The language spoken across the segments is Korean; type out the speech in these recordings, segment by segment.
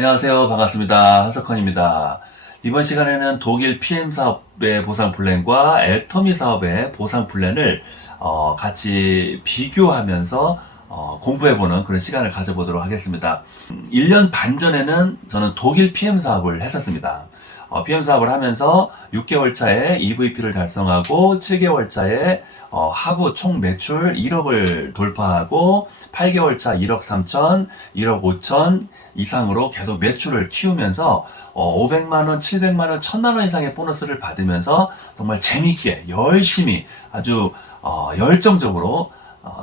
안녕하세요. 반갑습니다. 한석헌입니다. 이번 시간에는 독일 PM 사업의 보상 플랜과 애터미 사업의 보상 플랜을 같이 비교하면서 공부해보는 그런 시간을 가져보도록 하겠습니다. 1년 반 전에는 저는 독일 PM 사업을 했었습니다. PM 사업을 하면서 6개월 차에 EVP를 달성하고 7개월 차에 하부 총 매출 1억을 돌파하고 8개월 차 1억 3천, 1억 5천 이상으로 계속 매출을 키우면서 500만원, 700만원, 1000만원 이상의 보너스를 받으면서 정말 재밌게 열심히 아주 열정적으로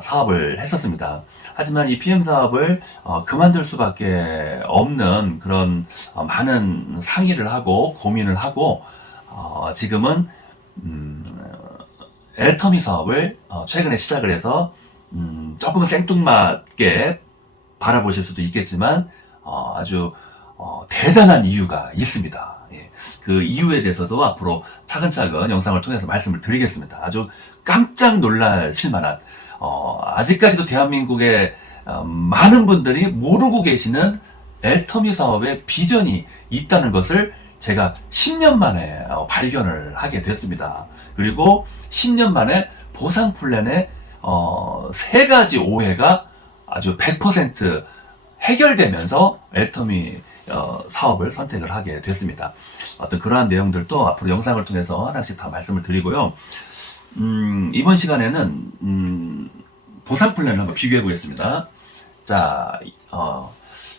사업을 했었습니다. 하지만 이 PM 사업을 그만둘 수밖에 없는 그런 많은 상의를 하고 고민을 하고 지금은 애터미 사업을 최근에 시작을 해서 조금 생뚱맞게 바라보실 수도 있겠지만 아주 대단한 이유가 있습니다. 예. 그 이유에 대해서도 앞으로 차근차근 영상을 통해서 말씀을 드리겠습니다. 아주 깜짝 놀라실 만한 아직까지도 대한민국의 많은 분들이 모르고 계시는 애터미 사업의 비전이 있다는 것을 제가 10년 만에 발견을 하게 됐습니다. 그리고 10년 만에 보상 플랜의 3가지 오해가 아주 100% 해결되면서 애터미 사업을 선택을 하게 됐습니다. 어떤 그러한 내용들도 앞으로 영상을 통해서 하나씩 다 말씀을 드리고요. 이번 시간에는 보상 플랜을 한번 비교해 보겠습니다. 자,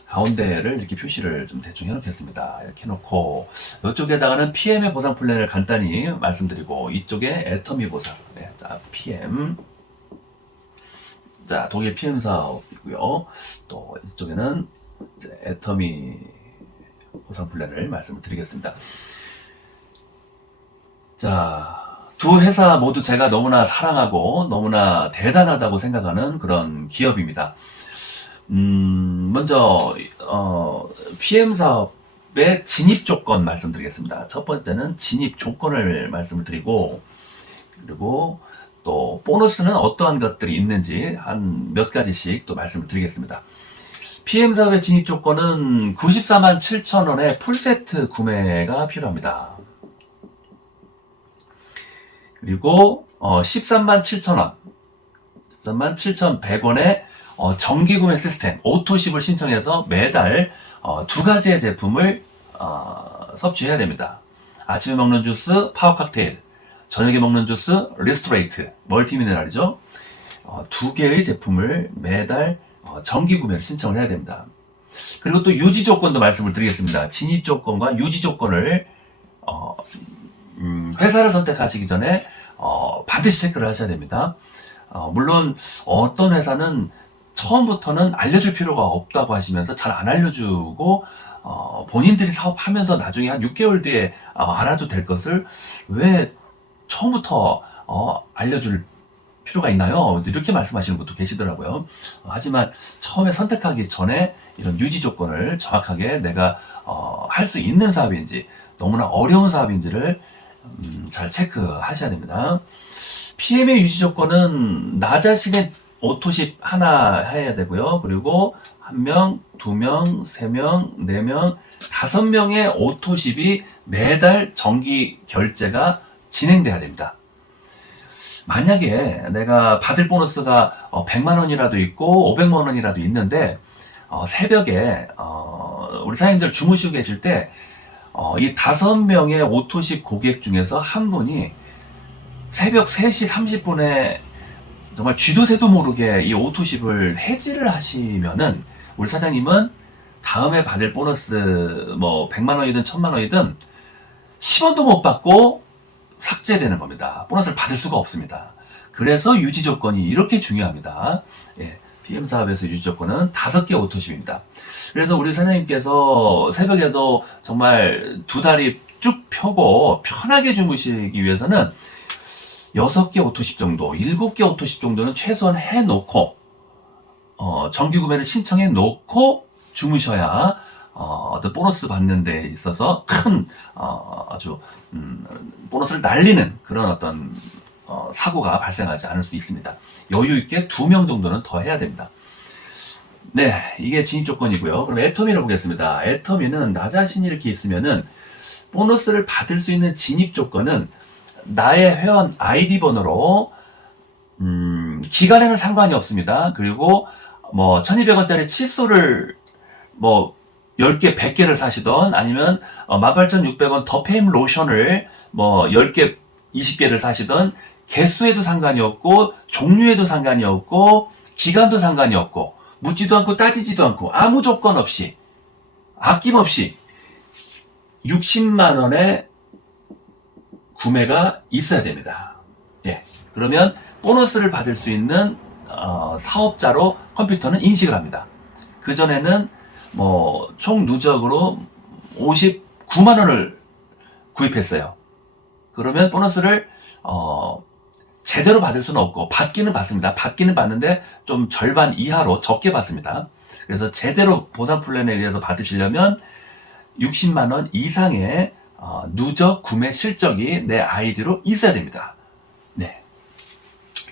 가운데를 이렇게 표시를 좀 대충 해놓겠습니다. 이렇게 해놓고 이쪽에다가는 PM의 보상 플랜을 간단히 말씀드리고 이쪽에 애터미 보상. 네, 자, PM. 자, 독일 PM 사업이고요. 또 이쪽에는 이제 애터미 보상 플랜을 말씀을 드리겠습니다. 자, 두 회사 모두 제가 너무나 사랑하고 너무나 대단하다고 생각하는 그런 기업입니다. 먼저 PM 사업의 진입 조건 말씀드리겠습니다. 첫 번째는 진입 조건을 말씀을 드리고, 그리고 또 보너스는 어떠한 것들이 있는지 한 몇 가지씩 또 말씀을 드리겠습니다. PM 사업의 진입 조건은 94만 7천 원의 풀세트 구매가 필요합니다. 그리고 13만 7천 원, 13만 7,100원의 정기 구매 시스템 오토십을 신청해서 매달 2가지의 제품을 섭취해야 됩니다. 아침에 먹는 주스 파워 칵테일, 저녁에 먹는 주스 리스토레이트 멀티미네랄이죠. 2개의 제품을 매달 정기 구매를 신청을 해야 됩니다. 그리고 또 유지 조건도 말씀을 드리겠습니다. 진입 조건과 유지 조건을 회사를 선택하시기 전에 반드시 체크를 하셔야 됩니다. 물론 어떤 회사는 처음부터는 알려줄 필요가 없다고 하시면서 잘 안 알려주고 본인들이 사업하면서 나중에 한 6개월 뒤에 알아도 될 것을 왜 처음부터 알려줄 필요가 있나요? 이렇게 말씀하시는 분도 계시더라고요. 하지만 처음에 선택하기 전에 이런 유지 조건을 정확하게 내가 할 수 있는 사업인지 너무나 어려운 사업인지를 잘 체크하셔야 됩니다. PM의 유지 조건은 나 자신의 오토십 하나 해야 되고요. 그리고 1명, 2명, 3명, 4명, 5명의 오토십이 매달 정기 결제가 진행돼야 됩니다. 만약에 내가 받을 보너스가 100만 원이라도 있고 500만 원이라도 있는데 새벽에 우리 사장님들 주무시고 계실 때 이 5명의 오토십 고객 중에서 한 분이 새벽 3시 30분에 정말 쥐도 새도 모르게 이 오토십을 해지를 하시면은 우리 사장님은 다음에 받을 보너스 뭐 100만 원이든 1000만 원이든 10원도 못 받고 삭제되는 겁니다. 보너스를 받을 수가 없습니다. 그래서 유지 조건이 이렇게 중요합니다. 예, PM 사업에서 유지 조건은 5개 오토십입니다. 그래서 우리 사장님께서 새벽에도 정말 2다리 쭉 펴고 편하게 주무시기 위해서는 6개 오토십 정도, 7개 오토십 정도는 최소한 해놓고 정기 구매를 신청해 놓고 주무셔야 어떤 보너스 받는 데 있어서 큰 아주 보너스를 날리는 그런 어떤 사고가 발생하지 않을 수 있습니다. 여유 있게 2명 정도는 더 해야 됩니다. 네, 이게 진입 조건이고요. 그럼 애터미를 보겠습니다. 애터미는 나 자신이 이렇게 있으면은 보너스를 받을 수 있는 진입 조건은 나의 회원 아이디 번호로 기간에는 상관이 없습니다. 그리고 뭐 1200원짜리 칫솔을 뭐 10개, 100개를 사시던 아니면 18,600원 더페임 로션을 뭐 10개, 20개를 사시던 개수에도 상관이 없고 종류에도 상관이 없고 기간도 상관이 없고 묻지도 않고 따지지도 않고 아무 조건 없이 아낌없이 60만 원의 구매가 있어야 됩니다. 예. 그러면 보너스를 받을 수 있는 사업자로 컴퓨터는 인식을 합니다. 그전에는 뭐 총 누적으로 59만 원을 구입했어요. 그러면 보너스를 제대로 받을 수는 없고 받기는 받습니다. 받기는 받는데 좀 절반 이하로 적게 받습니다. 그래서 제대로 보상 플랜에 의해서 받으시려면 60만 원 이상의 누적 구매 실적이 내 아이디로 있어야 됩니다. 네.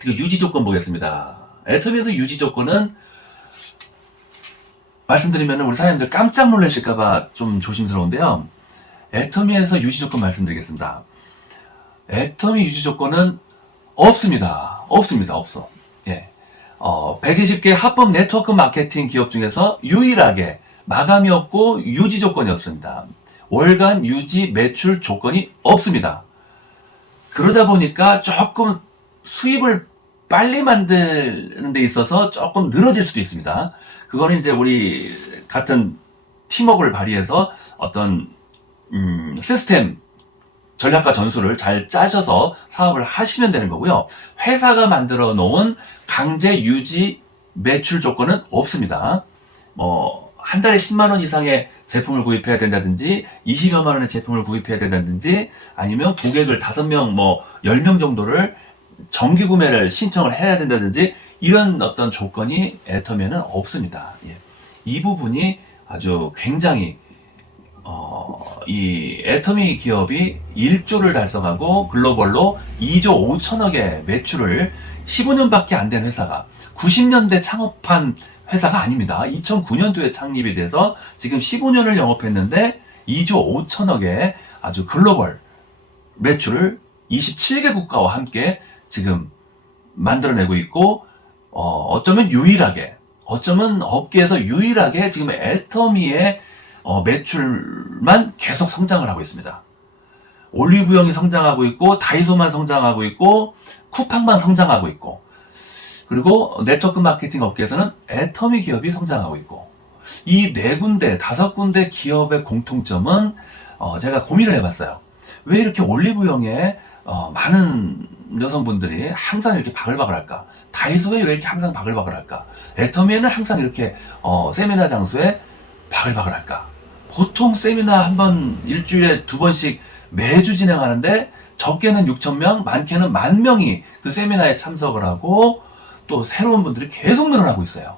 그리고 유지 조건 보겠습니다. 애터미에서 유지 조건은 말씀드리면 우리 사장님들 깜짝 놀라실까봐 좀 조심스러운데요. 애터미에서 유지 조건 말씀드리겠습니다. 애터미 유지 조건은 없습니다. 없어. 예. 120개 합법 네트워크 마케팅 기업 중에서 유일하게 마감이 없고 유지 조건이 없습니다. 월간 유지 매출 조건이 없습니다. 그러다 보니까 조금 수입을 빨리 만드는 데 있어서 조금 늘어질 수도 있습니다. 그거는 이제 우리 같은 팀워크를 발휘해서 어떤 시스템 전략과 전술을 잘 짜셔서 사업을 하시면 되는 거고요. 회사가 만들어 놓은 강제 유지 매출 조건은 없습니다. 한 달에 10만 원 이상의 제품을 구입해야 된다든지 20여만 원의 제품을 구입해야 된다든지 아니면 고객을 5명 10명 정도를 정기 구매를 신청을 해야 된다든지 이런 어떤 조건이 애터미에는 없습니다. 예. 이 부분이 아주 굉장히 이 애터미 기업이 1조를 달성하고 글로벌로 2조 5천억의 매출을 15년밖에 안 된 회사가 90년대 창업한 회사가 아닙니다. 2009년도에 창립이 돼서 지금 15년을 영업했는데 2조 5천억의 아주 글로벌 매출을 27개 국가와 함께 지금 만들어내고 있고 어쩌면 유일하게 어쩌면 업계에서 유일하게 지금 애터미의 매출만 계속 성장을 하고 있습니다. 올리브영이 성장하고 있고 다이소만 성장하고 있고 쿠팡만 성장하고 있고 그리고 네트워크 마케팅 업계에서는 애터미 기업이 성장하고 있고 이 4군데, 5군데 기업의 공통점은 제가 고민을 해봤어요. 왜 이렇게 올리브영에 많은 여성분들이 항상 이렇게 바글바글할까? 다이소에 왜 이렇게 항상 바글바글할까? 애터미에는 항상 이렇게 세미나 장소에 바글바글할까? 보통 세미나 한 번 일주일에 2번씩 매주 진행하는데 적게는 6,000명, 많게는 10,000명이 그 세미나에 참석을 하고 또 새로운 분들이 계속 늘어나고 있어요.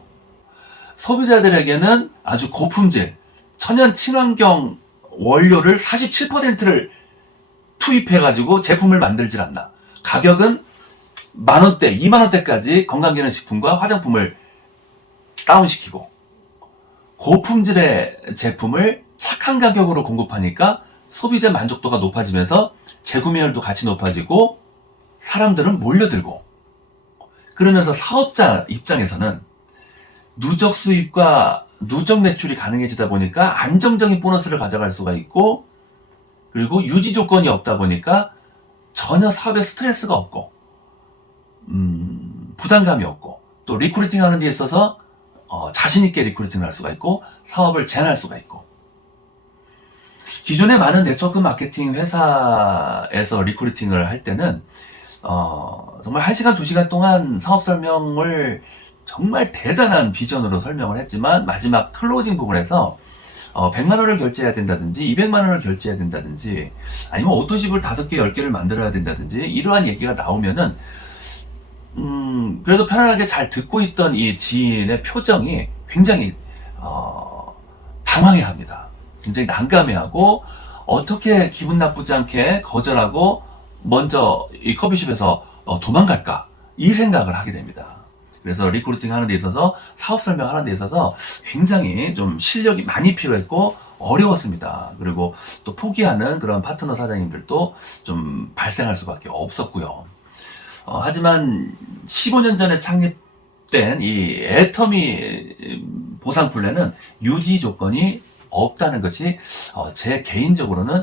소비자들에게는 아주 고품질, 천연 친환경 원료를 47%를 투입해가지고 제품을 만들질 않나. 가격은 10,000원대, 20,000원대까지 건강기능식품과 화장품을 다운시키고 고품질의 제품을 착한 가격으로 공급하니까 소비자 만족도가 높아지면서 재구매율도 같이 높아지고 사람들은 몰려들고 그러면서 사업자 입장에서는 누적 수입과 누적 매출이 가능해지다 보니까 안정적인 보너스를 가져갈 수가 있고 그리고 유지 조건이 없다 보니까 전혀 사업에 스트레스가 없고 부담감이 없고 또 리크루팅 하는 데 있어서 자신 있게 리크루팅을 할 수가 있고 사업을 제한할 수가 있고 기존의 많은 네트워크 마케팅 회사에서 리크루팅을 할 때는 정말 1시간, 2시간 동안 사업 설명을 정말 대단한 비전으로 설명을 했지만 마지막 클로징 부분에서 100만 원을 결제해야 된다든지 200만 원을 결제해야 된다든지 아니면 오토집을 5개, 10개를 만들어야 된다든지 이러한 얘기가 나오면은 그래도 편안하게 잘 듣고 있던 이 지인의 표정이 굉장히 당황해합니다. 굉장히 난감해하고 어떻게 기분 나쁘지 않게 거절하고 먼저 이 커피숍에서 도망갈까 이 생각을 하게 됩니다. 그래서 리크루팅 하는 데 있어서, 사업 설명하는 데 있어서 굉장히 좀 실력이 많이 필요했고 어려웠습니다. 그리고 또 포기하는 그런 파트너 사장님들도 좀 발생할 수밖에 없었고요. 하지만 15년 전에 창립된 이 애터미 보상 플랜은 유지 조건이 없다는 것이 제 개인적으로는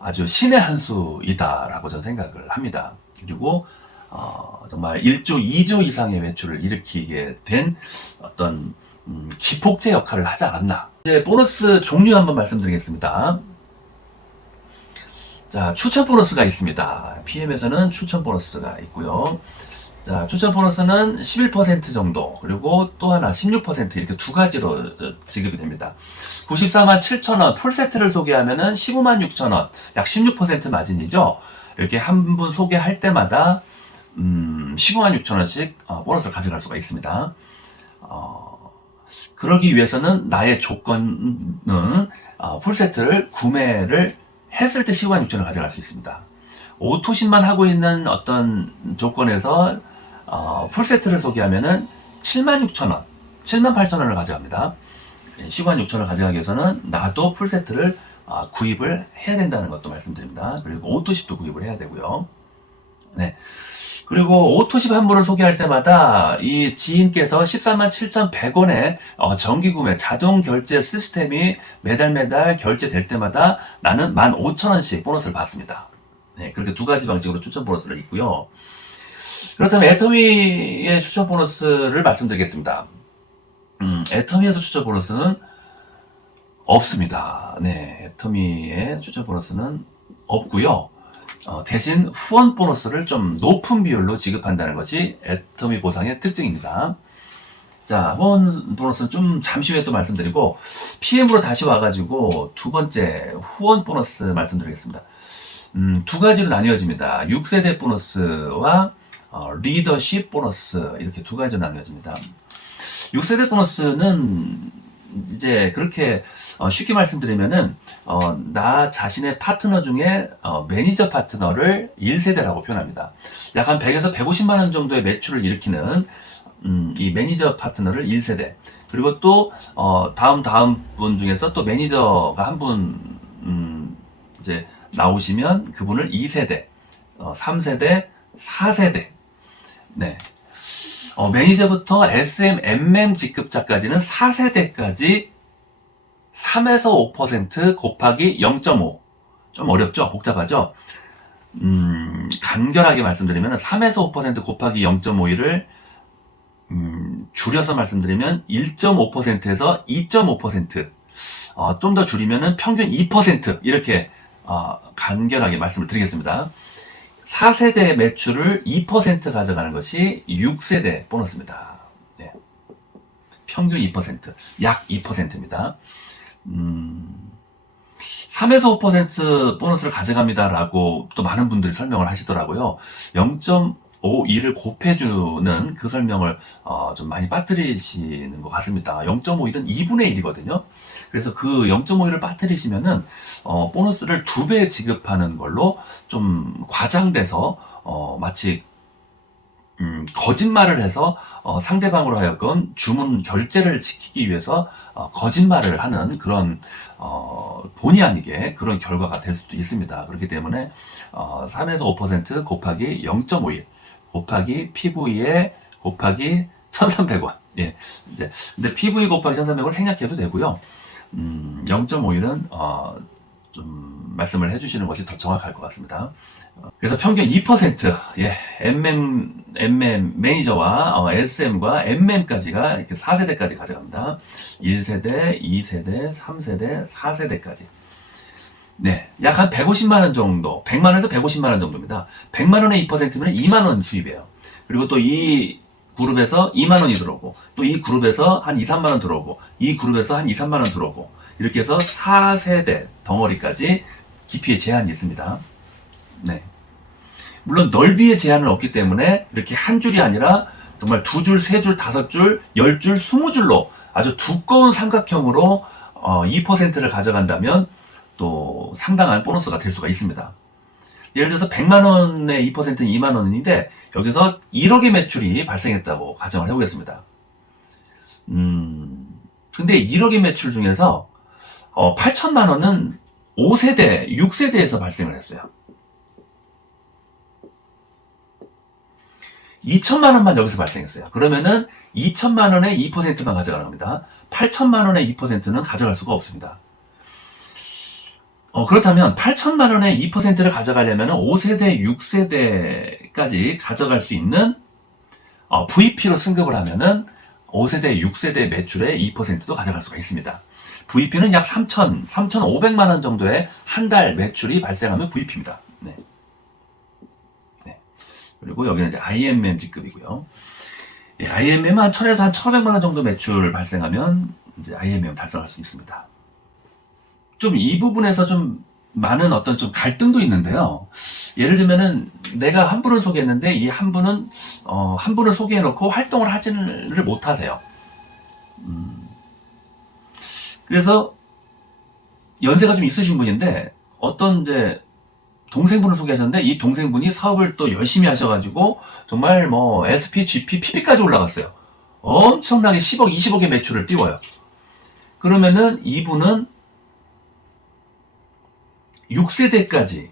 아주 신의 한 수이다라고 저는 생각을 합니다. 그리고 정말 1조, 2조 이상의 매출을 일으키게 된 어떤 기폭제 역할을 하지 않았나. 이제 보너스 종류 한번 말씀드리겠습니다. 자, 추천 보너스가 있습니다. PM에서는 추천 보너스가 있고요. 자, 추천 보너스는 11% 정도, 그리고 또 하나 16% 이렇게 두 가지로 지급이 됩니다. 94만 7천원 풀세트를 소개하면은 15만 6천원, 약 16% 마진이죠. 이렇게 한 분 소개할 때마다 15만 6천원씩 보너스를 가져갈 수가 있습니다. 그러기 위해서는 나의 조건은 풀세트를 구매를 했을 때 15만 6천원을 가져갈 수 있습니다. 오토십만 하고 있는 어떤 조건에서 풀세트를 소개하면은 7만 6천원, 7만 8천원을 가져갑니다. 15만 6천원을 가져가기 위해서는 나도 풀세트를 구입을 해야 된다는 것도 말씀드립니다. 그리고 오토십도 구입을 해야 되고요. 네. 그리고 오토십 한 분을 소개할 때마다 이 지인께서 14만 7,100원의 정기 구매 자동 결제 시스템이 매달 결제될 때마다 나는 15,000원씩 보너스를 받습니다. 네, 그렇게 두 가지 방식으로 추천 보너스를 있고요. 그렇다면 애터미의 추천 보너스를 말씀드리겠습니다. 애터미에서 추천 보너스는 없습니다. 네, 애터미의 추천 보너스는 없고요. 대신 후원 보너스를 좀 높은 비율로 지급한다는 것이 애터미 보상의 특징입니다. 자, 후원 보너스는 좀 잠시 후에 또 말씀드리고, PM으로 다시 와가지고 두 번째 후원 보너스 말씀드리겠습니다. 두 가지로 나뉘어집니다. 6세대 보너스와 리더십 보너스, 이렇게 두 가지로 나뉘어집니다. 6세대 보너스는 이제 그렇게 쉽게 말씀드리면은 나 자신의 파트너 중에 매니저 파트너를 1세대라고 표현합니다. 약 한 100에서 150만 원 정도의 매출을 일으키는 이 매니저 파트너를 1세대. 그리고 또 다음 분 중에서 또 매니저가 한 분 이제 나오시면 그분을 2세대, 3세대, 4세대. 네. 매니저부터 SM, MM 직급자까지는 4세대까지 3에서 5% 곱하기 0.5. 좀 어렵죠? 복잡하죠? 간결하게 말씀드리면 3에서 5% 곱하기 0.51을 줄여서 말씀드리면 1.5%에서 2.5%, 좀 더 줄이면 평균 2% 이렇게 간결하게 말씀을 드리겠습니다. 4세대 매출을 2% 가져가는 것이 6세대 보너스입니다. 네. 평균 2%, 약 2%입니다. 3에서 5% 보너스를 가져갑니다라고 또 많은 분들이 설명을 하시더라고요. 0.51을 곱해주는 그 설명을 좀 많이 빠뜨리시는 것 같습니다. 0.51은 2분의 1이거든요. 그래서 그 0.51을 빠뜨리시면은 보너스를 2배 지급하는 걸로 좀 과장돼서 마치 거짓말을 해서 상대방으로 하여금 주문 결제를 지키기 위해서 거짓말을 하는 그런 본의 아니게 그런 결과가 될 수도 있습니다. 그렇기 때문에 3에서 5% 곱하기 0.51 곱하기 PV에 곱하기 1,300원. 예. 이제 근데 PV 곱하기 1,300원 생략해도 되고요. 0.51은 좀 말씀을 해주시는 것이 더 정확할 것 같습니다. 그래서 평균 2%, 예, MM 매니저와 SM과 MM까지가 이렇게 4세대까지 가져갑니다. 1세대, 2세대, 3세대, 4세대까지. 네, 약 한 150만원 정도, 100만원에서 150만원 정도입니다. 100만원의 2%면 2만원 수입이에요. 그리고 또 이 그룹에서 2만원이 들어오고, 또 이 그룹에서 한 2, 3만원 들어오고, 이 그룹에서 한 2, 3만원 들어오고, 이렇게 해서 4세대 덩어리까지 깊이의 제한이 있습니다. 네. 물론 넓이의 제한은 없기 때문에 이렇게 한 줄이 아니라 정말 2줄, 3줄, 5줄, 10줄, 20줄로 아주 두꺼운 삼각형으로 2%를 가져간다면 또 상당한 보너스가 될 수가 있습니다. 예를 들어서 100만 원의 2%는 2만 원인데 여기서 1억의 매출이 발생했다고 가정을 해보겠습니다. 근데 1억의 매출 중에서 8천만 원은 5세대, 6세대에서 발생을 했어요. 2천만 원만 여기서 발생했어요. 그러면은 2천만 원의 2%만 가져가는 겁니다. 8천만 원의 2%는 가져갈 수가 없습니다. 그렇다면 8천만 원의 2%를 가져가려면 5세대, 6세대까지 가져갈 수 있는 VP로 승급을 하면은 5세대, 6세대 매출의 2%도 가져갈 수가 있습니다. VP는 약 3,500만 원 정도의 한 달 매출이 발생하면 VP입니다. 네. 네. 그리고 여기는 이제 IMM 직급이고요. 예, IMM은 한 1,000에서 한 1,500만 원 정도 매출 발생하면 이제 IMM 달성할 수 있습니다. 좀 이 부분에서 좀 많은 어떤 좀 갈등도 있는데요. 예를 들면은 내가 한 분을 소개했는데 이 한 분은 한 분을 소개해놓고 활동을 하지를 못하세요. 그래서 연세가 좀 있으신 분인데 어떤 이제 동생분을 소개하셨는데 이 동생분이 사업을 또 열심히 하셔가지고 정말 뭐 SP, GP, PP까지 올라갔어요. 엄청나게 10억, 20억의 매출을 띄워요. 그러면은 이분은 6세대까지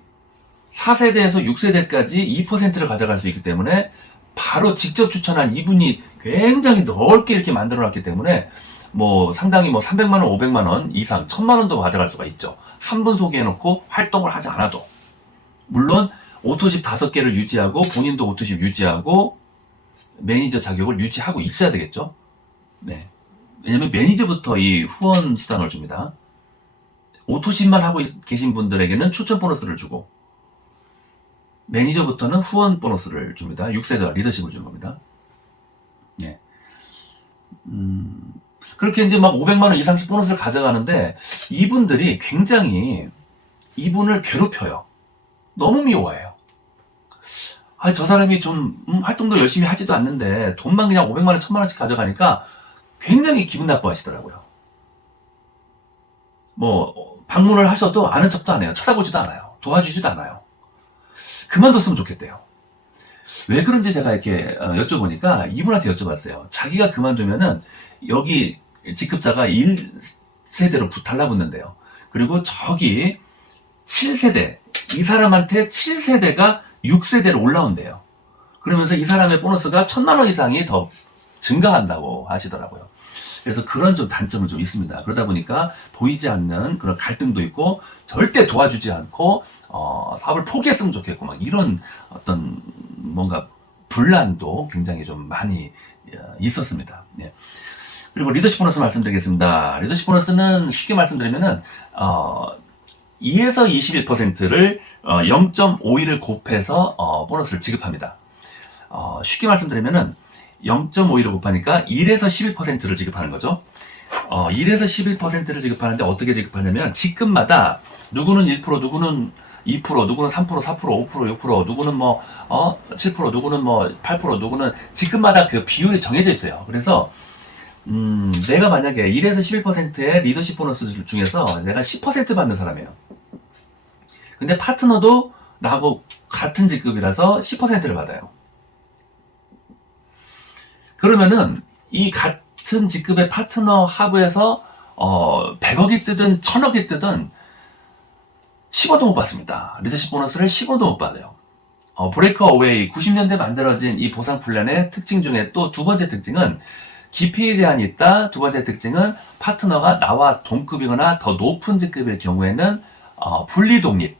4세대에서 6세대까지 2%를 가져갈 수 있기 때문에 바로 직접 추천한 이분이 굉장히 넓게 이렇게 만들어 놨기 때문에 뭐 상당히 뭐 300만 원, 500만 원 이상 1,000만 원도 가져갈 수가 있죠. 한 분 소개해 놓고 활동을 하지 않아도. 물론 오토십 5개를 유지하고 본인도 오토십 유지하고 매니저 자격을 유지하고 있어야 되겠죠. 네. 왜냐면 매니저부터 이 후원 수당을 줍니다. 오토십만 하고 계신 분들에게는 추천 보너스를 주고 매니저부터는 후원 보너스를 줍니다. 6세대와 리더십을 주는 겁니다. 네. 그렇게 이제 막 500만 원 이상씩 보너스를 가져가는데 이분들이 굉장히 이분을 괴롭혀요. 너무 미워해요. 저 사람이 좀 활동도 열심히 하지도 않는데 돈만 그냥 500만 원, 1000만 원씩 가져가니까 굉장히 기분 나빠하시더라고요. 뭐 방문을 하셔도 아는 척도 안 해요. 쳐다보지도 않아요. 도와주지도 않아요. 그만뒀으면 좋겠대요. 왜 그런지 제가 이렇게 여쭤보니까 이분한테 여쭤봤어요. 자기가 그만두면은 여기 직급자가 1세대로 달라붙는데요. 그리고 저기 7세대, 이 사람한테 7세대가 6세대로 올라온대요. 그러면서 이 사람의 보너스가 1,000만 원 이상이 더 증가한다고 하시더라고요. 그래서 그런 좀 단점은 좀 있습니다. 그러다 보니까 보이지 않는 그런 갈등도 있고 절대 도와주지 않고 사업을 포기했으면 좋겠고 막 이런 어떤 뭔가 분란도 굉장히 좀 많이 있었습니다. 예. 그리고 리더십 보너스 말씀드리겠습니다. 리더십 보너스는 쉽게 말씀드리면은 2에서 21%를 0.51을 곱해서 보너스를 지급합니다. 쉽게 말씀드리면은 0.51을 곱하니까 1에서 11%를 지급하는 거죠. 1에서 11%를 지급하는데 어떻게 지급하냐면 직급마다 누구는 1%, 누구는 2%, 누구는 3%, 4%, 5%, 6%, 누구는 뭐 7%, 누구는 뭐 8%, 누구는 직급마다 그 비율이 정해져 있어요. 그래서 내가 만약에 1에서 11%의 리더십 보너스 중에서 내가 10% 받는 사람이에요. 근데 파트너도 나하고 같은 직급이라서 10%를 받아요. 그러면은 이 같은 직급의 파트너 하부에서 100억이 뜨든 1000억이 뜨든 10원도 못 받습니다. 리더십 보너스를 10원도 못 받아요. 브레이크 어웨이 90년대 만들어진 이 보상 플랜의 특징 중에 또 두 번째 특징은 기피 제한이 있다. 두 번째 특징은 파트너가 나와 동급이거나 더 높은 직급일 경우에는 분리 독립.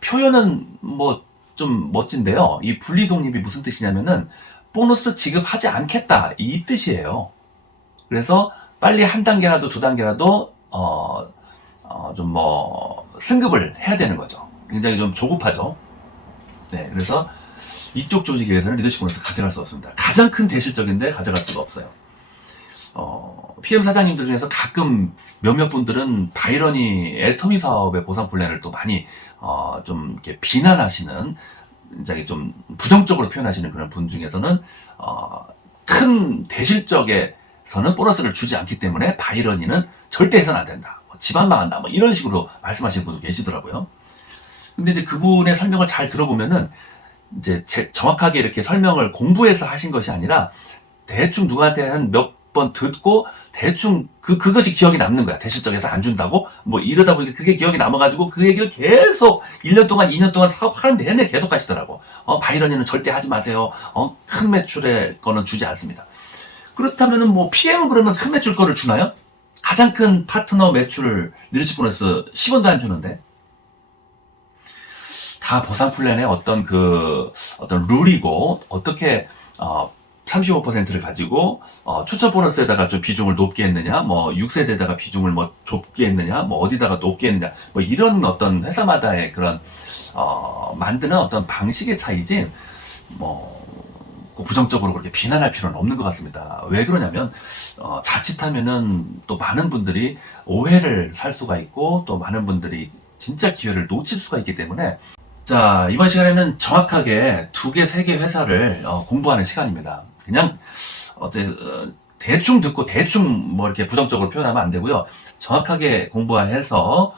표현은 뭐 좀 멋진데요. 이 분리 독립이 무슨 뜻이냐면은 보너스 지급하지 않겠다 이 뜻이에요. 그래서 빨리 한 단계라도 두 단계라도 좀 뭐 승급을 해야 되는 거죠. 굉장히 좀 조급하죠. 네, 그래서 이쪽 조직에서는 리더십 보너스 가져갈 수 없습니다. 가장 큰 대실적인데 가져갈 수가 없어요. PM 사장님들 중에서 가끔 몇몇 분들은 바이러니 애터미 사업의 보상 플랜을 또 많이 좀 이렇게 비난하시는, 굉장히 좀 부정적으로 표현하시는 그런 분 중에서는 큰 대실적에서는 보너스를 주지 않기 때문에 바이러니는 절대 해서는 안 된다. 집안 망한다. 뭐 이런 식으로 말씀하시는 분도 계시더라고요. 근데 이제 그분의 설명을 잘 들어보면은 이제 정확하게 이렇게 설명을 공부해서 하신 것이 아니라 대충 누구한테 한 몇 번 듣고 대충 그것이 기억이 남는 거야. 대실적에서 안 준다고? 뭐 이러다 보니까 그게 기억이 남아가지고 그 얘기를 계속 1년 동안, 2년 동안 사업하는 내내 계속 하시더라고. 바이러니는 절대 하지 마세요. 큰 매출의 거는 주지 않습니다. 그렇다면은 뭐 PM은 그러면 큰 매출 거를 주나요? 가장 큰 파트너 매출을 리더십 보너스 10원도 안 주는데. 다 보상 플랜의 어떤 룰이고, 어떻게, 35%를 가지고, 추천 보너스에다가 좀 비중을 높게 했느냐, 뭐, 6세대에다가 비중을 뭐 좁게 했느냐, 뭐, 어디다가 높게 했느냐, 뭐, 이런 어떤 회사마다의 그런, 만드는 어떤 방식의 차이지, 뭐, 부정적으로 그렇게 비난할 필요는 없는 것 같습니다. 왜 그러냐면, 자칫하면은 또 많은 분들이 오해를 살 수가 있고, 또 많은 분들이 진짜 기회를 놓칠 수가 있기 때문에, 자, 이번 시간에는 정확하게 2개, 3개 회사를 공부하는 시간입니다. 그냥 대충 듣고 대충 뭐 이렇게 부정적으로 표현하면 안 되고요. 정확하게 공부해서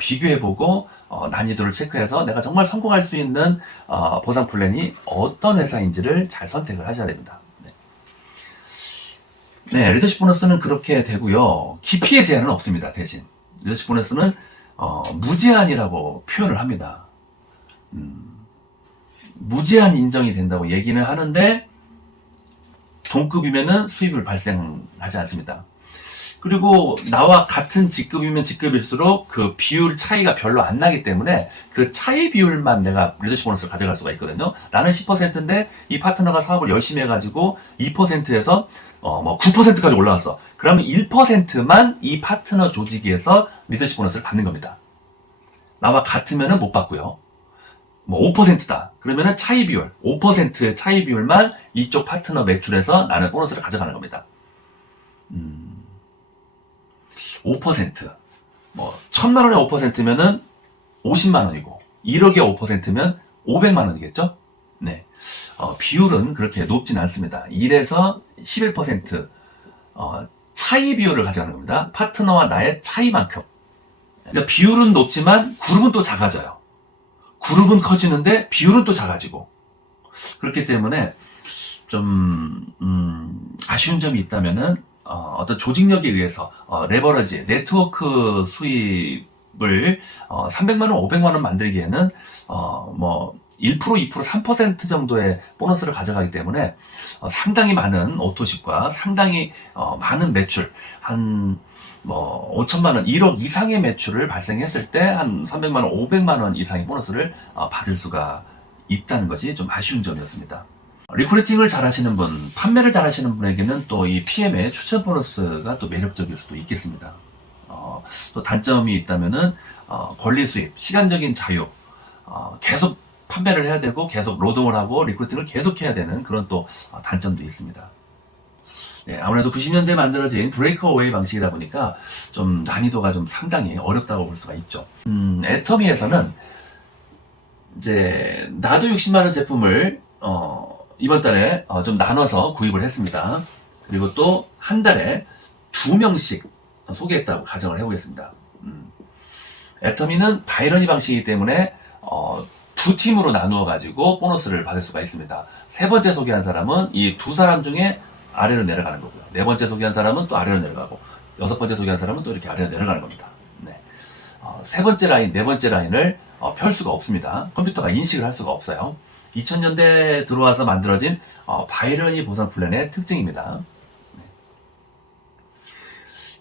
비교해보고 난이도를 체크해서 내가 정말 성공할 수 있는 보상 플랜이 어떤 회사인지를 잘 선택을 하셔야 됩니다. 네, 리더십 보너스는 그렇게 되고요. 기피의 제한은 없습니다. 대신 리더십 보너스는 무제한이라고 표현을 합니다. 무제한 인정이 된다고 얘기는 하는데 동급이면은 수입을 발생하지 않습니다. 그리고 나와 같은 직급이면 직급일수록 그 비율 차이가 별로 안 나기 때문에 그 차이 비율만 내가 리더십 보너스를 가져갈 수가 있거든요. 나는 10%인데 이 파트너가 사업을 열심히 해가지고 2%에서 뭐 9%까지 올라왔어. 그러면 1%만 이 파트너 조직에서 리더십 보너스를 받는 겁니다. 나와 같으면은 못 받고요. 뭐 5%다. 그러면은 차이 비율, 5%의 차이 비율만 이쪽 파트너 매출에서 나는 보너스를 가져가는 겁니다. 5%. 뭐 1000만 원의 5%면은 50만 원이고 1억의 5%면 500만 원이겠죠? 네. 비율은 그렇게 높진 않습니다. 1에서 11% 차이 비율을 가져가는 겁니다. 파트너와 나의 차이만큼. 그러니까 비율은 높지만 그룹은 또 작아져요. 그룹은 커지는데 비율은 또 작아지고. 그렇기 때문에 좀 아쉬운 점이 있다면은 어떤 조직력에 의해서 레버러지, 네트워크 수입을 300만 원, 500만 원 만들기에는 뭐 1%, 2%, 3% 정도의 보너스를 가져가기 때문에 상당히 많은 오토십과 상당히 많은 매출, 한 뭐 5천만 원, 1억 이상의 매출을 발생했을 때 한 300만 원, 500만 원 이상의 보너스를 받을 수가 있다는 것이 좀 아쉬운 점이었습니다. 리크루팅을 잘 하시는 분, 판매를 잘 하시는 분에게는 또 이 PM의 추천 보너스가 또 매력적일 수도 있겠습니다. 또 단점이 있다면은 권리 수입, 시간적인 자유, 계속 판매를 해야 되고 계속 노동을 하고 리크루팅을 계속 해야 되는 그런 또 단점도 있습니다. 네, 아무래도 90년대에 만들어진 브레이크어웨이 방식이다 보니까 좀 난이도가 좀 상당히 어렵다고 볼 수가 있죠. 애터미에서는 이제 나도 60만원 제품을 이번 달에 좀 나눠서 구입을 했습니다. 그리고 또 한 달에 2명씩 소개했다고 가정을 해보겠습니다. 애터미는 바이러니 방식이기 때문에 2팀으로 나누어 가지고 보너스를 받을 수가 있습니다. 3번째 소개한 사람은 이 2사람 중에 아래로 내려가는 거고요. 4번째 소개한 사람은 또 아래로 내려가고 6번째 소개한 사람은 또 이렇게 아래로 내려가는 겁니다. 네. 3번째 라인, 4번째 라인을 펼 수가 없습니다. 컴퓨터가 인식을 할 수가 없어요. 2000년대에 들어와서 만들어진 바이러니 보상 플랜의 특징입니다. 네.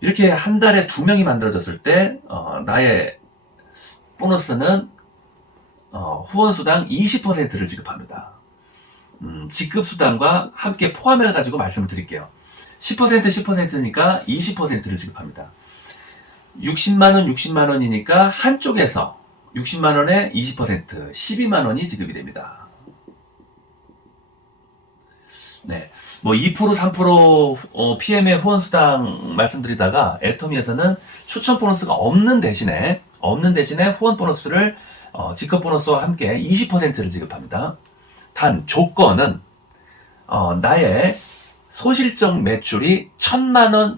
이렇게 한 달에 2명이 만들어졌을 때 나의 보너스는 후원수당 20%를 지급합니다. 지급수당과 함께 포함해가지고 말씀을 드릴게요. 10%, 10%니까 20%를 지급합니다. 60만원, 60만원이니까 한쪽에서 60만원에 20%, 12만원이 지급이 됩니다. 네. 뭐 2%, 3% PM의 후원수당 말씀드리다가 애터미에서는 추천 보너스가 없는 대신에 후원 보너스를 직급 보너스와 함께 20%를 지급합니다. 단 조건은 나의 소실적 매출이 1000만원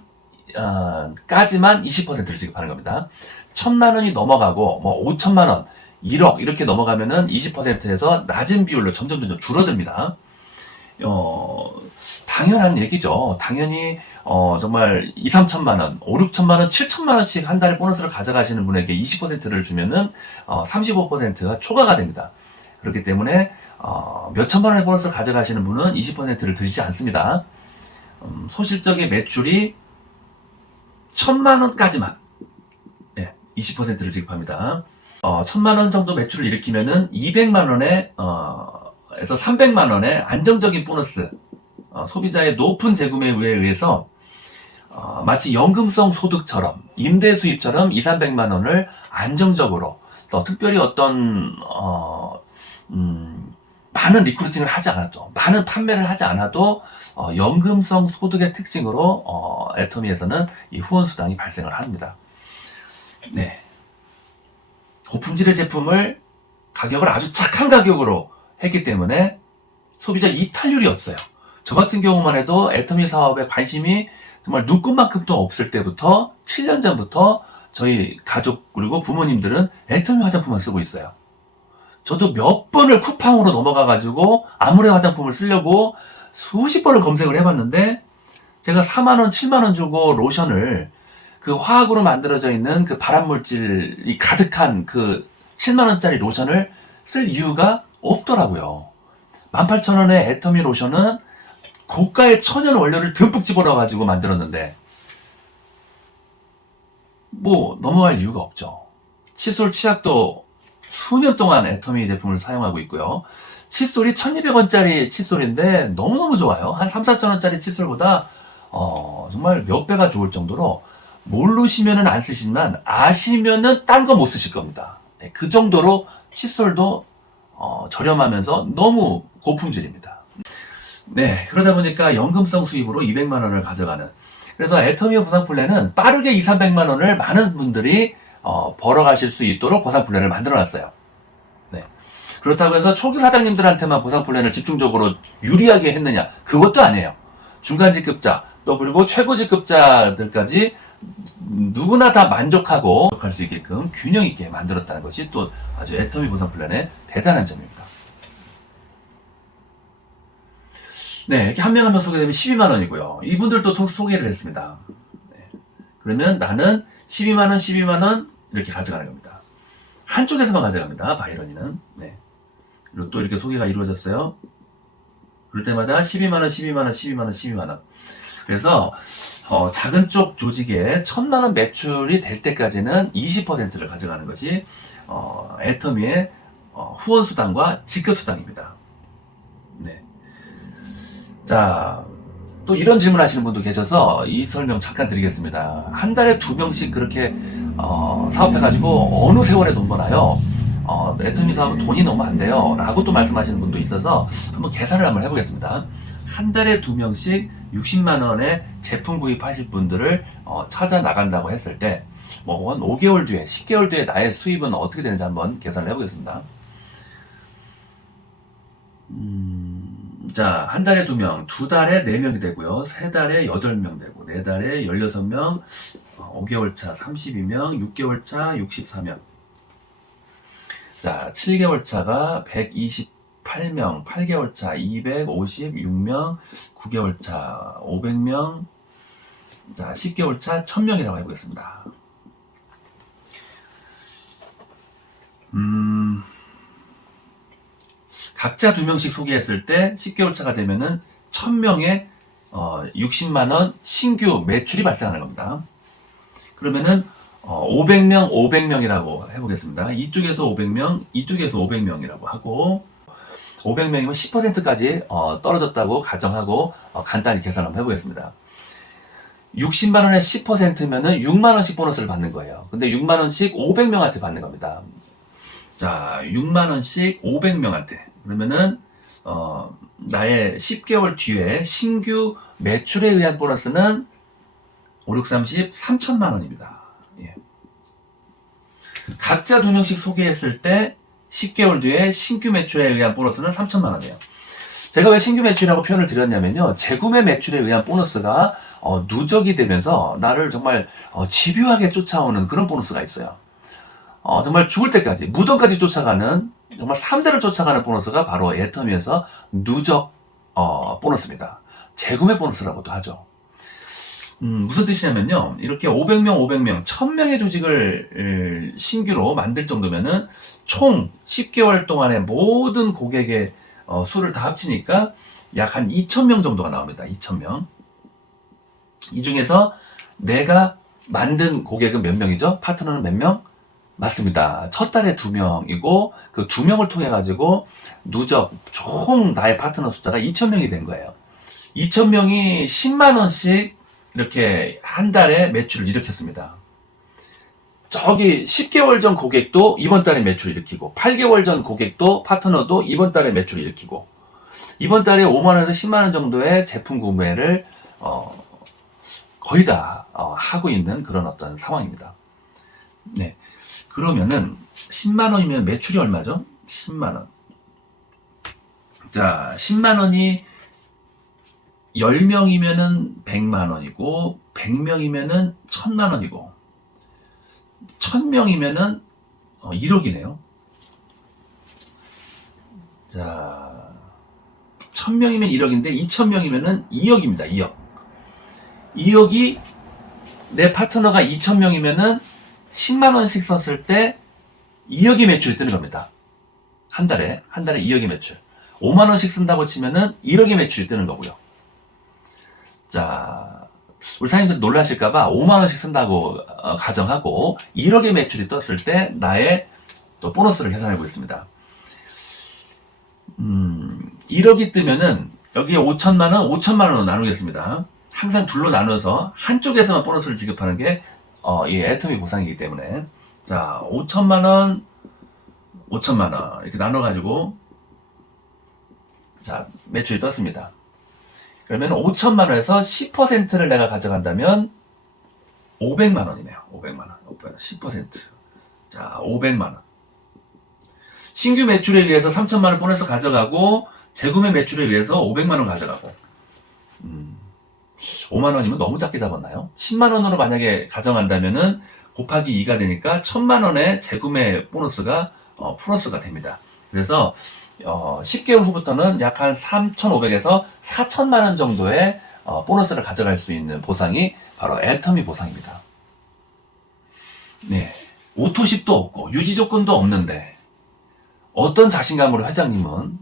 까지만 20%를 지급하는 겁니다. 1000만원이 넘어가고 뭐 5천만원 1억 이렇게 넘어가면은 20%에서 낮은 비율로 점점 줄어듭니다. 당연한 얘기죠. 당연히 정말 2, 3천만 원, 5, 6천만 원, 7천만 원씩 한 달에 보너스를 가져가시는 분에게 20%를 주면은 35%가 초과가 됩니다. 그렇기 때문에 몇 천만 원의 보너스를 가져가시는 분은 20%를 드리지 않습니다. 소실적인 매출이 1,000만 원까지만 20%를 지급합니다. 1,000만 원 정도 매출을 일으키면은 200만 원에 에서 300만 원의 안정적인 보너스, 소비자의 높은 재구매에 의해서 마치 연금성 소득처럼 임대 수입처럼 2, 300만 원을 안정적으로 또 특별히 어떤 많은 리크루팅을 하지 않아도 많은 판매를 하지 않아도 연금성 소득의 특징으로 애터미에서는 이 후원 수당이 발생을 합니다. 네, 고품질의 제품을 가격을 아주 착한 가격으로 했기 때문에 소비자 이탈률이 없어요. 저 같은 경우만 해도 애터미 사업에 관심이 정말 눈끝만큼도 없을 때부터 7년 전부터 저희 가족 그리고 부모님들은 애터미 화장품을 쓰고 있어요. 저도 몇 번을 쿠팡으로 넘어가가지고 아무래 화장품을 쓰려고 수십 번을 검색을 해봤는데 제가 4만원, 7만원 주고 로션을 그 화학으로 만들어져 있는 그 발암물질이 가득한 그 7만원짜리 로션을 쓸 이유가 없더라고요. 18,000원의 애터미 로션은 고가의 천연 원료를 듬뿍 집어넣어가지고 만들었는데 뭐 넘어갈 이유가 없죠. 칫솔, 치약도 수년 동안 애터미 제품을 사용하고 있고요. 칫솔이 1,200원짜리 칫솔인데 너무너무 좋아요. 한 3, 4천원짜리 칫솔보다 정말 몇 배가 좋을 정도로 모르시면은 안 쓰시지만 아시면은 딴 거 못 쓰실 겁니다. 그 정도로 칫솔도 저렴하면서 너무 고품질입니다. 네, 그러다 보니까 연금성 수입으로 200만 원을 가져가는. 그래서 애터미 보상 플랜은 빠르게 2, 300만 원을 많은 분들이 벌어가실 수 있도록 보상 플랜을 만들어놨어요. 네. 그렇다고 해서 초기 사장님들한테만 보상 플랜을 집중적으로 유리하게 했느냐? 그것도 아니에요. 중간직급자, 또 그리고 최고직급자들까지 누구나 다 만족하고 할 수 있게끔 균형 있게 만들었다는 것이 또 아주 애터미 보상 플랜의 대단한 점입니다. 네, 이렇게 한 명 한 명 소개되면 12만 원이고요. 이분들도 소개를 했습니다. 네. 그러면 나는 12만 원, 12만 원 이렇게 가져가는 겁니다. 한쪽에서만 가져갑니다. 바이러니는. 네. 그리고 또 이렇게 소개가 이루어졌어요. 그럴 때마다 12만 원, 12만 원, 12만 원, 12만 원. 그래서 작은 쪽 조직에 1,000만 원 매출이 될 때까지는 20%를 가져가는 것이 애터미의 후원 수당과 직급 수당입니다. 네. 자, 또 이런 질문 하시는 분도 계셔서 이 설명 잠깐 드리겠습니다. 한 달에 2명씩 그렇게 사업해가지고 어느 세월에 돈 버나요? 애터미 사업은 돈이 너무 안 돼요 라고 또 말씀하시는 분도 있어서 한번 계산을 한번 해보겠습니다. 한 달에 2명씩 60만 원의 제품 구입하실 분들을 찾아 나간다고 했을 때 뭐 한 5개월 뒤에 10개월 뒤에 나의 수입은 어떻게 되는지 한번 계산을 해보겠습니다. 자, 한 달에 2명, 2달에 4명이 되고요. 3달에 8명 되고, 4달에 16명, 5개월 차 32명, 6개월 차 64명. 자, 7개월 차가 128명, 8개월 차 256명, 9개월 차 500명, 자, 10개월 차 1000명이라고 해보겠습니다. 각자 2명씩 소개했을 때 10개월 차가 되면은 1000명의 60만원 신규 매출이 발생하는 겁니다. 그러면은 500명, 500명이라고 해보겠습니다. 이쪽에서 500명, 이쪽에서 500명이라고 하고 500명이면 10%까지 떨어졌다고 가정하고 간단히 계산 한번 해보겠습니다. 60만원에 10%면은 6만원씩 보너스를 받는 거예요. 근데 6만원씩 500명한테 받는 겁니다. 자, 6만원씩 500명한테. 그러면은, 나의 10개월 뒤에 신규 매출에 의한 보너스는 5, 6, 30, 3천만 원입니다. 예. 각자 2명씩 소개했을 때 10개월 뒤에 신규 매출에 의한 보너스는 3천만 원이에요. 제가 왜 신규 매출이라고 표현을 드렸냐면요. 재구매 매출에 의한 보너스가 누적이 되면서 나를 정말 집요하게 쫓아오는 그런 보너스가 있어요. 정말 죽을 때까지, 무덤까지 쫓아가는, 정말 3대를 쫓아가는 보너스가 바로 애터미에서 누적, 보너스입니다. 재구매 보너스라고도 하죠. 무슨 뜻이냐면요. 이렇게 500명, 1000명의 조직을 신규로 만들 정도면은 총 10개월 동안의 모든 고객의 수를 다 합치니까 약 한 2000명 정도가 나옵니다. 2000명. 이 중에서 내가 만든 고객은 몇 명이죠? 파트너는 몇 명? 맞습니다. 첫 달에 2명이고 그 2명을 통해 가지고 누적 총 나의 파트너 숫자가 2000명이 된 거예요. 2000명이 10만 원씩 이렇게 한 달에 매출을 일으켰습니다. 저기 10개월 전 고객도 이번 달에 매출을 일으키고 8개월 전 고객도 파트너도 이번 달에 매출을 일으키고 이번 달에 5만 원에서 10만 원 정도의 제품 구매를 거의 다 하고 있는 그런 어떤 상황입니다. 네. 그러면은 10만 원이면 매출이 얼마죠? 10만 원. 자, 10만 원이 10명이면은 100만 원이고 100명이면은 1000만 원이고 1000명이면은 1억이네요. 자, 1000명이면 1억인데 2000명이면은 2억입니다. 2억. 2억이 내 파트너가 2000명이면은 10만 원씩 썼을 때 2억의 매출이 뜨는 겁니다. 한 달에 2억의 매출. 5만 원씩 쓴다고 치면은 1억의 매출이 뜨는 거고요. 자, 우리 사장님들 놀라실까봐 5만 원씩 쓴다고 가정하고 1억의 매출이 떴을 때 나의 또 보너스를 계산해 보겠습니다. 1억이 뜨면은 여기에 5천만 원, 5천만 원으로 나누겠습니다. 항상 둘로 나눠서 한쪽에서만 보너스를 지급하는 게 이 애터미 보상이기 때문에 자 5천만 원, 5천만 원 이렇게 나눠가지고 자 매출이 떴습니다. 그러면 5천만 원에서 10%를 내가 가져간다면 500만 원이네요. 500만 원, 10%. 자 500만 원. 신규 매출에 의해서 3천만 원 보너스 가져가고 재구매 매출에 의해서 500만 원 가져가고 5만 원이면 너무 작게 잡았나요? 10만 원으로 만약에 가정한다면은 곱하기 2가 되니까 1000만 원의 재구매 보너스가 플러스가 됩니다. 그래서 10개월 후부터는 약 한 3,500에서 4천만 원 정도의 보너스를 가져갈 수 있는 보상이 바로 애터미 보상입니다. 네, 오토십도 없고 유지 조건도 없는데 어떤 자신감으로 회장님은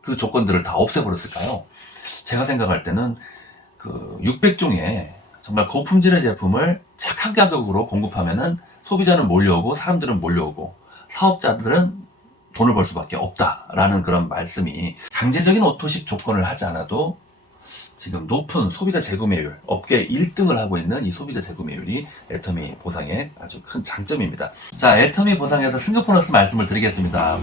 그 조건들을 다 없애버렸을까요? 제가 생각할 때는 그 600종의 정말 고품질의 제품을 착한 가격으로 공급하면은 소비자는 몰려오고 사람들은 몰려오고 사업자들은 돈을 벌 수밖에 없다라는 그런 말씀이 강제적인 오토십 조건을 하지 않아도 지금 높은 소비자 재구매율, 업계 1등을 하고 있는 이 소비자 재구매율이 애터미 보상의 아주 큰 장점입니다. 자, 애터미 보상에서 승급 보너스 말씀을 드리겠습니다.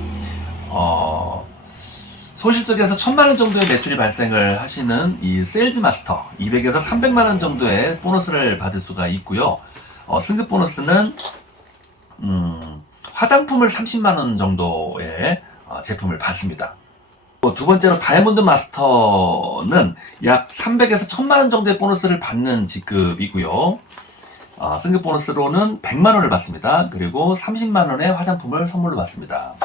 소실적에서 1000만 원 정도의 매출이 발생을 하시는 이 세일즈 마스터 200에서 300만 원 정도의 보너스를 받을 수가 있고요. 승급 보너스는 화장품을 30만 원 정도의 제품을 받습니다. 두 번째로 다이아몬드 마스터는 약 300에서 1000만 원 정도의 보너스를 받는 직급이고요. 승급 보너스로는 100만 원을 받습니다. 그리고 30만 원의 화장품을 선물로 받습니다.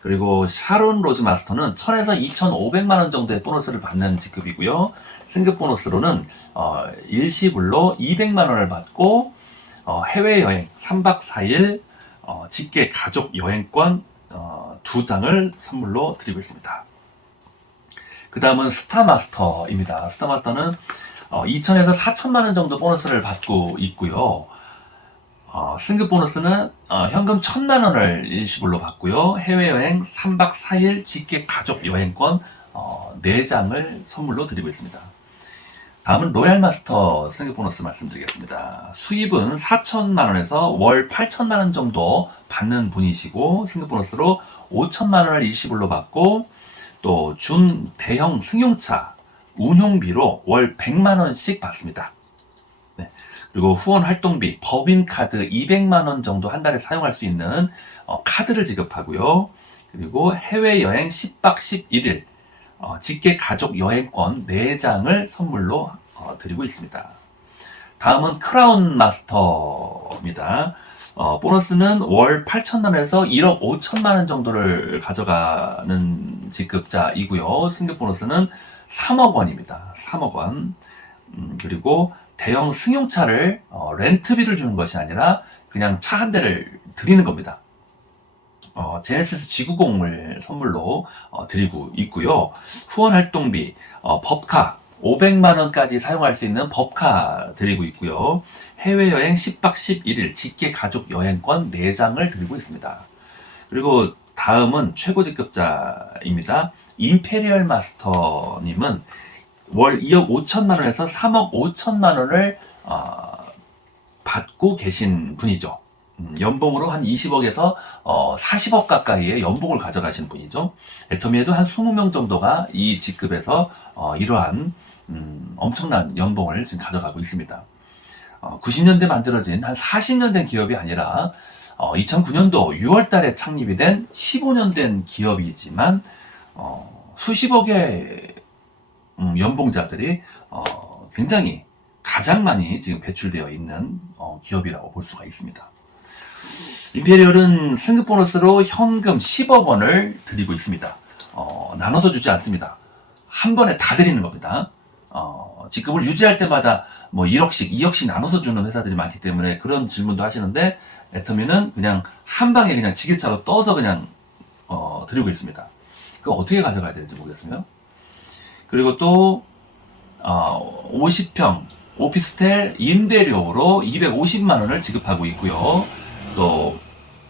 그리고 샤론 로즈 마스터는 1000에서 2500만 원 정도의 보너스를 받는 직급이고요. 승급 보너스로는 일시불로 200만 원을 받고 해외여행 3박 4일 직계 가족 여행권 2장을 선물로 드리고 있습니다. 그 다음은 스타마스터입니다. 스타마스터는 2000에서 4000만 원 정도 보너스를 받고 있고요. 승급 보너스는 현금 1000만 원을 일시불로 받고요. 해외여행 3박 4일 직계 가족 여행권 4장을 선물로 드리고 있습니다. 다음은 로얄 마스터 승급 보너스 말씀드리겠습니다. 수입은 4천만 원에서 월 8천만 원 정도 받는 분이시고 승급 보너스로 5천만 원을 일시불로 받고 또 준 대형 승용차 운용비로 월 100만 원씩 받습니다. 네. 그리고 후원 활동비, 법인카드 200만 원 정도 한 달에 사용할 수 있는 카드를 지급하고요. 그리고 해외여행 10박 11일 직계 가족 여행권 4장을 선물로 드리고 있습니다. 다음은 크라운 마스터입니다. 보너스는 월 8천만 원에서 1억 5천만 원 정도를 가져가는 직급자이고요. 승급 보너스는 3억 원입니다. 3억 원. 그리고 대형 승용차를 렌트비를 주는 것이 아니라 그냥 차 한 대를 드리는 겁니다. 제네시스 G90을 선물로 드리고 있고요. 후원 활동비, 법카 500만 원까지 사용할 수 있는 법카 드리고 있고요. 해외여행 10박 11일 직계 가족 여행권 4장을 드리고 있습니다. 그리고 다음은 최고 직급자입니다. 임페리얼 마스터님은 월 2억 5천만 원에서 3억 5천만 원을 받고 계신 분이죠. 연봉으로 한 20억에서 40억 가까이의 연봉을 가져가시는 분이죠. 애터미에도 한 20명 정도가 이 직급에서 이러한 엄청난 연봉을 지금 가져가고 있습니다. 90년대 만들어진 한 40년 된 기업이 아니라 2009년도 6월 달에 창립이 된 15년 된 기업이지만 수십억의 연봉자들이 굉장히 가장 많이 지금 배출되어 있는 기업이라고 볼 수가 있습니다. 임페리얼은 승급 보너스로 현금 10억 원을 드리고 있습니다. 나눠서 주지 않습니다. 한 번에 다 드리는 겁니다. 직급을 유지할 때마다 뭐 1억씩, 2억씩 나눠서 주는 회사들이 많기 때문에 그런 질문도 하시는데 애터미는 그냥 한 방에 그냥 지게차로 떠서 그냥 드리고 있습니다. 그거 어떻게 가져가야 되는지 모르겠어요. 그리고 또 50평 오피스텔 임대료로 250만 원을 지급하고 있고요. 또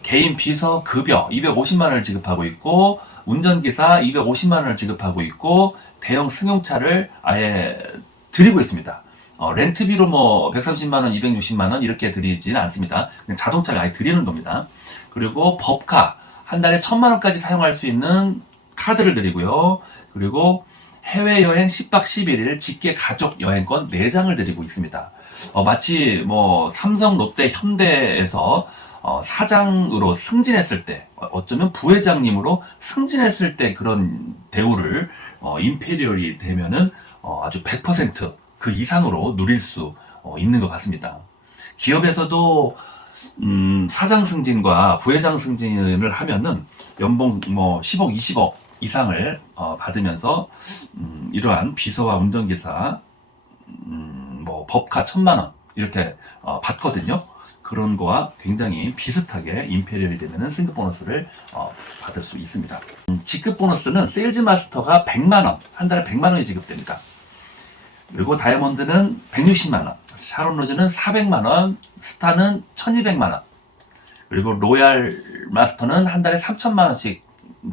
개인 비서 급여 250만 원을 지급하고 있고 운전기사 250만 원을 지급하고 있고 대형 승용차를 아예 드리고 있습니다. 렌트비로 뭐 130만 원, 260만 원 이렇게 드리지는 않습니다. 그냥 자동차를 아예 드리는 겁니다. 그리고 법카 한 달에 1,000만 원까지 사용할 수 있는 카드를 드리고요. 그리고 해외여행 10박 11일 직계 가족 여행권 4장을 드리고 있습니다. 마치 뭐 삼성, 롯데, 현대에서 사장으로 승진했을 때, 어쩌면 부회장님으로 승진했을 때 그런 대우를 임페리얼이 되면은 아주 100% 그 이상으로 누릴 수 있는 것 같습니다. 기업에서도 사장 승진과 부회장 승진을 하면은 연봉 뭐 10억, 20억 이상을 받으면서 이러한 비서와 운전기사 뭐 법카 1,000만 원 이렇게 받거든요. 그런 거와 굉장히 비슷하게 임페리얼이 되면은 승급 보너스를 받을 수 있습니다. 직급 보너스는 세일즈 마스터가 100만 원, 한 달에 100만 원이 지급됩니다. 그리고 다이아몬드는 160만 원, 샤론 로즈는 400만 원, 스타는 1200만 원, 그리고 로얄 마스터는 한 달에 3천만 원씩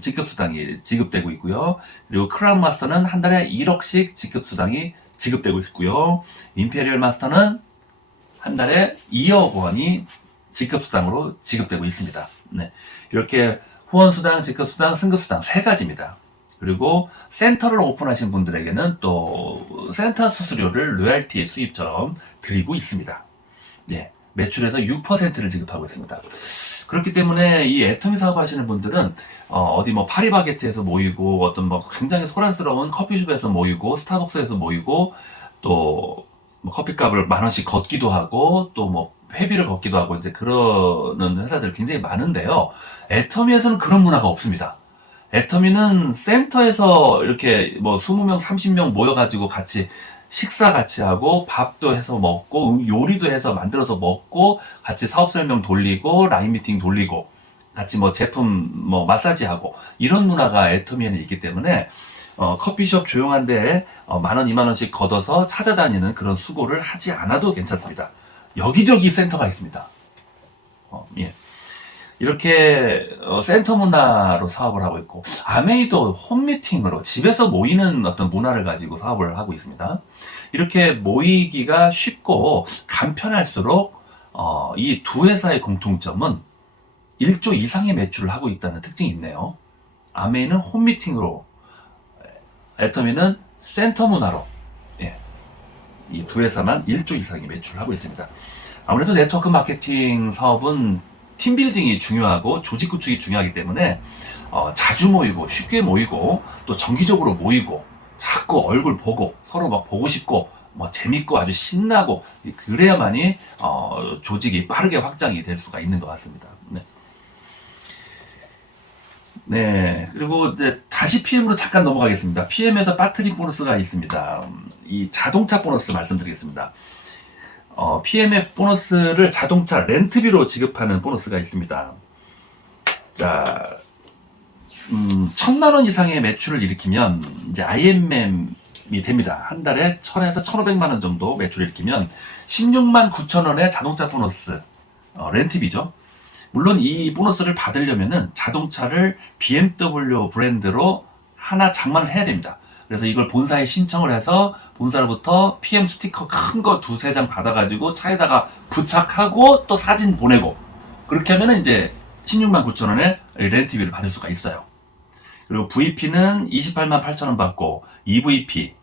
직급수당이 지급되고 있고요. 그리고 크라운 마스터는 한 달에 1억씩 직급수당이 지급되고 있고요. 임페리얼 마스터는 한 달에 2억 원이 직급수당으로 지급되고 있습니다. 네. 이렇게 후원수당, 직급수당, 승급수당 3가지입니다. 그리고 센터를 오픈하신 분들에게는 또 센터 수수료를 로얄티 수입처럼 드리고 있습니다. 네. 매출에서 6%를 지급하고 있습니다. 그렇기 때문에 이 애터미 사업하시는 분들은 어디 뭐 파리바게트에서 모이고 어떤 뭐 굉장히 소란스러운 커피숍에서 모이고 스타벅스에서 모이고 또 뭐 커피값을 10,000원씩 걷기도 하고 또 뭐 회비를 걷기도 하고 이제 그러는 회사들 굉장히 많은데요. 애터미에서는 그런 문화가 없습니다. 애터미는 센터에서 이렇게 뭐 20명, 30명 모여가지고 같이 식사 같이 하고 밥도 해서 먹고 요리도 해서 만들어서 먹고 같이 사업 설명 돌리고 라인 미팅 돌리고 같이 뭐 제품 뭐 마사지하고 이런 문화가 애터미에는 있기 때문에 커피숍 조용한 데에 10,000원, 20,000원씩 걷어서 찾아다니는 그런 수고를 하지 않아도 괜찮습니다. 여기저기 센터가 있습니다. 예. 이렇게 센터 문화로 사업을 하고 있고 아메이도 홈미팅으로 집에서 모이는 어떤 문화를 가지고 사업을 하고 있습니다. 이렇게 모이기가 쉽고 간편할수록 이 두 회사의 공통점은 1조 이상의 매출을 하고 있다는 특징이 있네요. 아메이는 홈미팅으로, 애터미는 센터 문화로, 예. 이 두 회사만 1조 이상의 매출을 하고 있습니다. 아무래도 네트워크 마케팅 사업은 팀빌딩이 중요하고 조직 구축이 중요하기 때문에 자주 모이고 쉽게 모이고 또 정기적으로 모이고 자꾸 얼굴 보고 서로 막 보고 싶고 뭐 재밌고 아주 신나고 그래야만이 조직이 빠르게 확장이 될 수가 있는 것 같습니다. 네. 네, 그리고 이제 다시 PM으로 잠깐 넘어가겠습니다. PM에서 빠뜨린 보너스가 있습니다. 이 자동차 보너스 말씀드리겠습니다. PM의 보너스를 자동차 렌트비로 지급하는 보너스가 있습니다. 자, 1,000만 원 이상의 매출을 일으키면 이제 IMM이 됩니다. 한 달에 1,000에서 1,500만 원 정도 매출을 일으키면 16만 9천 원의 자동차 보너스, 렌트비죠. 물론 이 보너스를 받으려면은 자동차를 BMW 브랜드로 하나 장만을 해야 됩니다. 그래서 이걸 본사에 신청을 해서 본사로부터 PM 스티커 큰 거 두세 장 받아가지고 차에다가 부착하고 또 사진 보내고 그렇게 하면은 이제 16만 9천 원의 렌트비를 받을 수가 있어요. 그리고 VP는 28만 8천 원 받고 EVP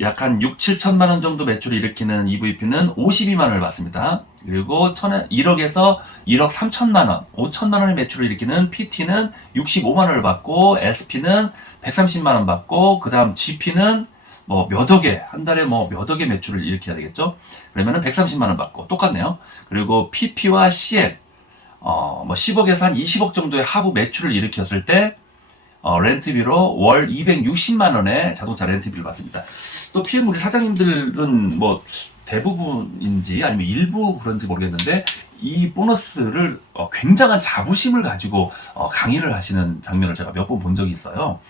약 한 6, 7천만 원 정도 매출을 일으키는 EVP는 52만 원을 받습니다. 그리고 1억에서 1억 3천만 원, 5천만 원의 매출을 일으키는 PT는 65만 원을 받고 SP는 130만 원 받고 그 다음 GP는 뭐 몇 억에 한 달에 뭐 몇 억의 매출을 일으켜야 되겠죠. 그러면은 130만 원 받고 똑같네요. 그리고 PP와 CL 뭐 10억에서 한 20억 정도의 하부 매출을 일으켰을 때 렌트비로 월 260만 원의 자동차 렌트비를 받습니다. 또 PM 우리 사장님들은 뭐 대부분인지 아니면 일부 그런지 모르겠는데 이 보너스를 굉장한 자부심을 가지고 강의를 하시는 장면을 제가 몇 번 본 적이 있어요.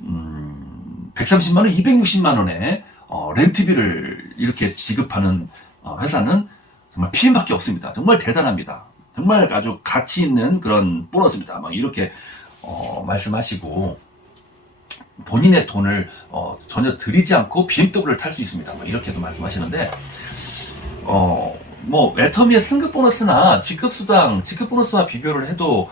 130만 원, 260만 원의 렌트비를 이렇게 지급하는 회사는 정말 PM밖에 없습니다. 정말 대단합니다. 정말 아주 가치 있는 그런 보너스입니다. 막 이렇게 말씀하시고 본인의 돈을 전혀 들이지 않고 BMW를 탈 수 있습니다. 뭐 이렇게도 말씀하시는데 뭐 애터미의 승급 보너스나 직급수당, 직급 보너스와 비교를 해도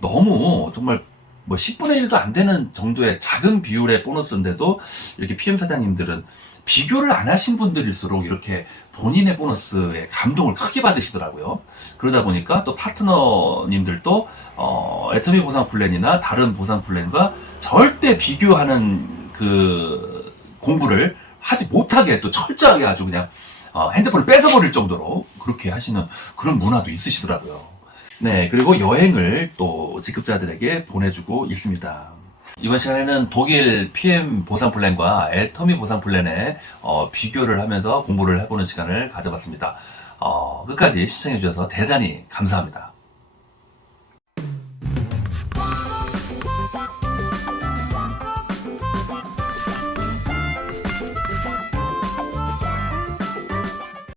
너무 정말 뭐 10분의 1도 안 되는 정도의 작은 비율의 보너스인데도 이렇게 PM 사장님들은 비교를 안 하신 분들일수록 이렇게 본인의 보너스에 감동을 크게 받으시더라고요. 그러다 보니까 또 파트너님들도 애터미 보상 플랜이나 다른 보상 플랜과 절대 비교하는 그 공부를 하지 못하게 또 철저하게 아주 그냥 핸드폰을 뺏어버릴 정도로 그렇게 하시는 그런 문화도 있으시더라고요. 네, 그리고 여행을 또 직급자들에게 보내주고 있습니다. 이번 시간에는 독일 PM 보상 플랜과 애터미 보상 플랜의 비교를 하면서 공부를 해보는 시간을 가져봤습니다. 끝까지 시청해주셔서 대단히 감사합니다.